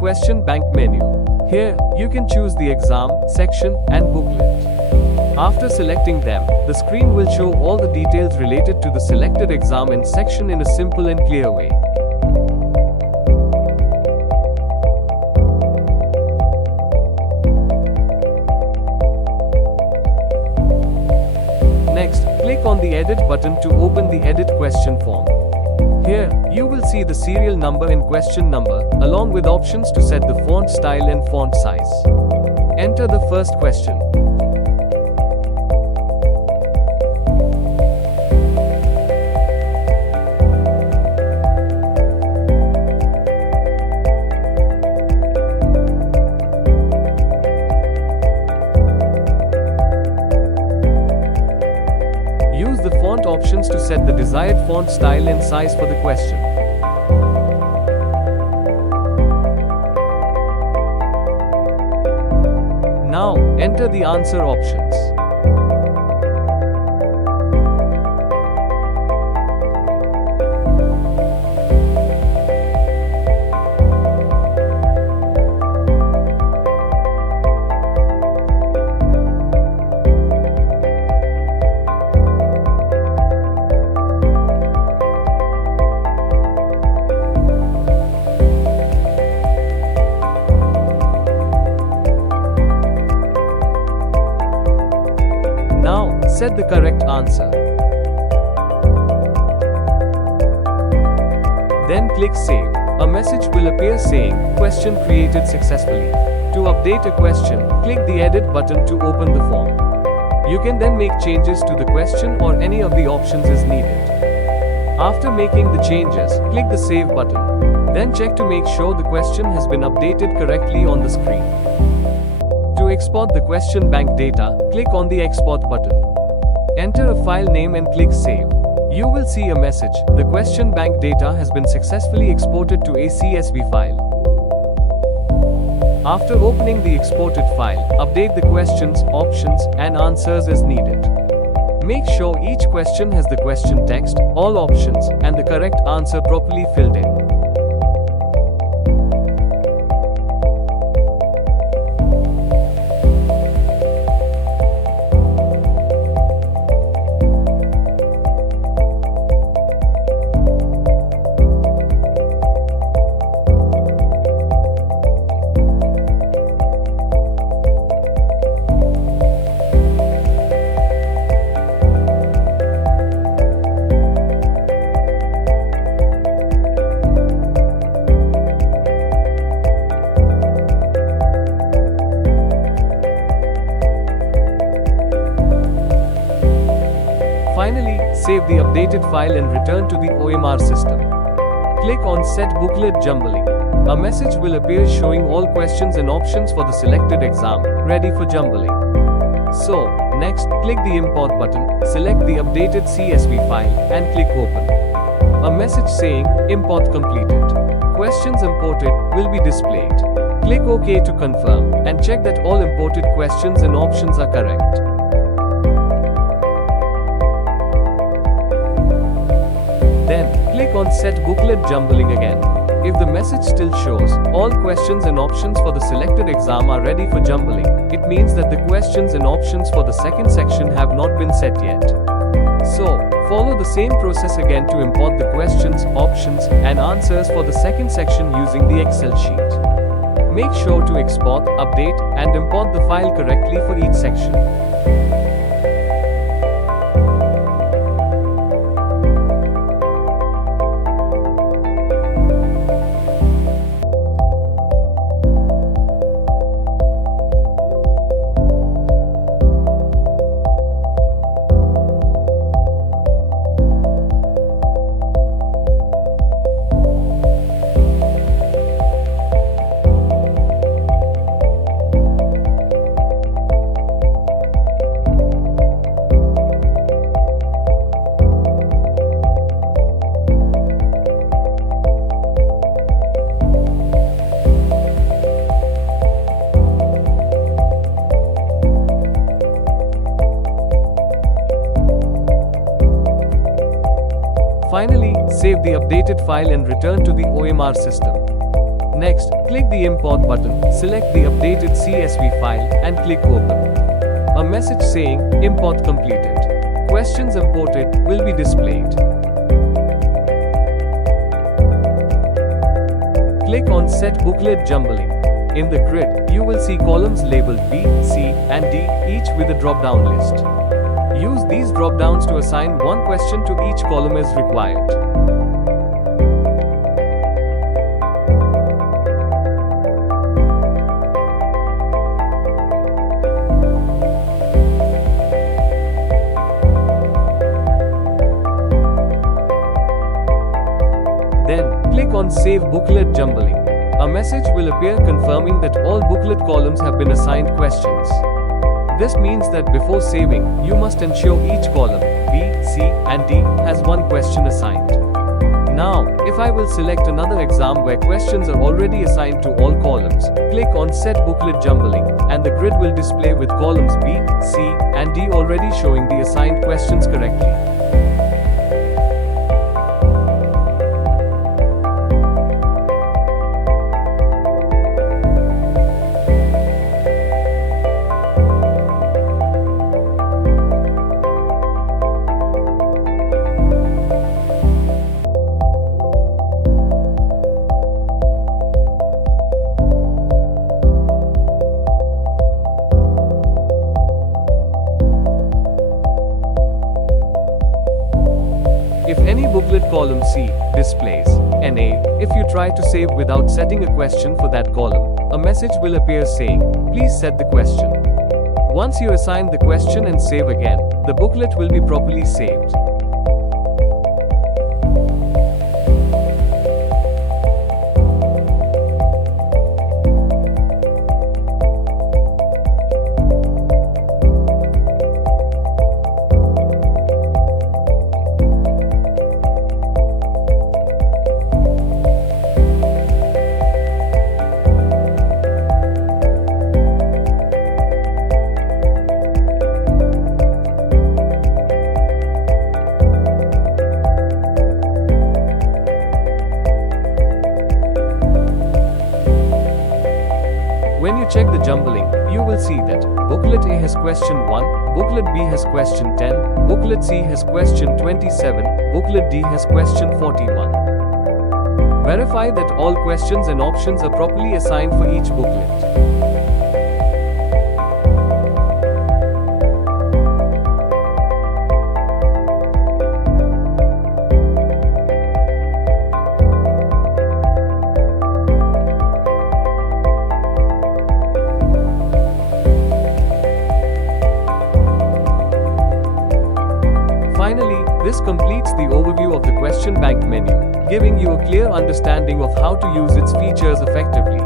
question bank menu. Here, you can choose the exam, section, and booklet. After selecting them, the screen will show all the details related to the selected exam and section in a simple and clear way. Next, click on the Edit button to open the Edit question form. Here, you will see the serial number and question number, along with options to set the font style and font size. Enter the first question. Use the font options to set the desired font style and size for the question. Now, enter the answer options. Now, set the correct answer. Then click Save. A message will appear saying, "Question created successfully." To update a question, click the Edit button to open the form. You can then make changes to the question or any of the options is needed. After making the changes, click the Save button. Then check to make sure the question has been updated correctly on the screen. To export the question bank data, click on the Export button. Enter a file name and click Save. You will see a message, "The question bank data has been successfully exported to a CSV file." After opening the exported file, update the questions, options, and answers as needed. Make sure each question has the question text, all options, and the correct answer properly filled in. Finally, save the updated file and return to the OMR system. Click on Set Booklet Jumbling. A message will appear showing all questions and options for the selected exam, ready for jumbling. So, next, click the Import button, select the updated CSV file, and click Open. A message saying, "Import completed. Questions imported will be displayed." Click OK to confirm, and check that all imported questions and options are correct. Then, click on Set Booklet Jumbling again. If the message still shows, "All questions and options for the selected exam are ready for jumbling," it means that the questions and options for the second section have not been set yet. So, follow the same process again to import the questions, options, and answers for the second section using the Excel sheet. Make sure to export, update, and import the file correctly for each section. Finally, save the updated file and return to the OMR system. Next, click the Import button, select the updated CSV file, and click Open. A message saying, Import completed. Questions imported will be displayed. Click on Set Booklet Jumbling. In the grid, you will see columns labeled B, C, and D, each with a drop-down list. Use these drop-downs to assign one question to each column as required. Then, click on Save Booklet Jumbling. A message will appear confirming that all booklet columns have been assigned questions. This means that before saving, you must ensure each column, B, C, and D, has one question assigned. Now, if I will select another exam where questions are already assigned to all columns, click on Set Booklet Jumbling, and the grid will display with columns B, C, and D already showing the assigned questions correctly. If any booklet column C displays NA, if you try to save without setting a question for that column, a message will appear saying, please set the question. Once you assign the question and save again, the booklet will be properly saved. When you check the jumbling, you will see that Booklet A has question 1, Booklet B has question 10, Booklet C has question 27, Booklet D has question 41. Verify that all questions and options are properly assigned for each booklet. Finally, this completes the overview of the question bank menu, giving you a clear understanding of how to use its features effectively.